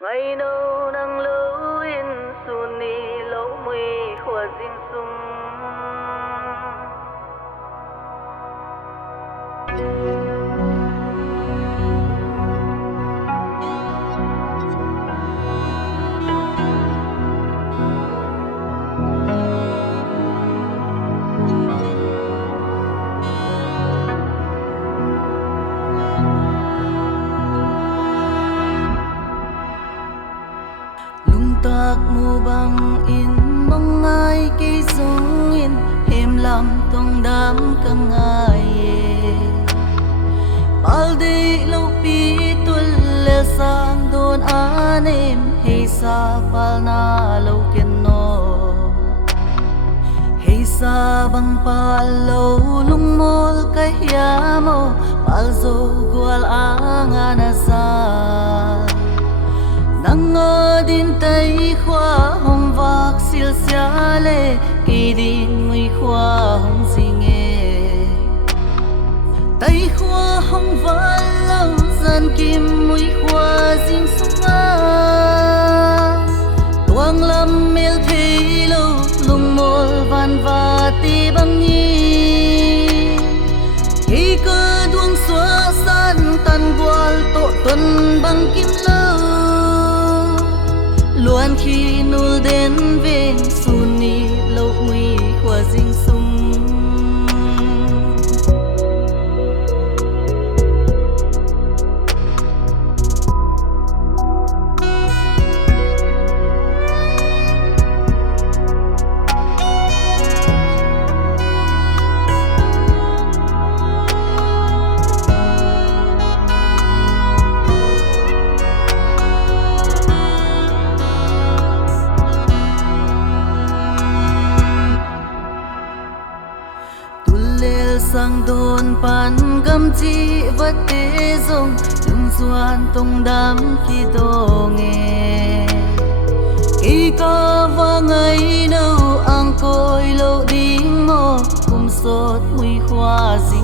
ngày đâu nắng lâu in xuân ni lâu mây khoa dinh sung tak mu bang in mong ai cây dung in him lam tong đam căng ai al đi lâu pi tul le sang don an em hay sa pal na lâu ken no hay sa bang pal lâu lung mol kay mo pal zo gual ang anasa nang din tay khoa hong vak sil sia le kỳ din mui khoa hong zinge tay khoa hong val lâu gian kim mui khoa zing sunga tuang lam mel thei lâu lung mol van va ti bang ni khi cơ duang xóa san tan gwal to tuần bang kim lâu luôn khi nul đến ven suni lâu nguy khoa dinh sung sang đồn pan gam chi vật tế dòng lung doan tông đám khi tô nghe khi có va ngày đâu ang côi lâu đi mò cùng sốt mùi khoa gì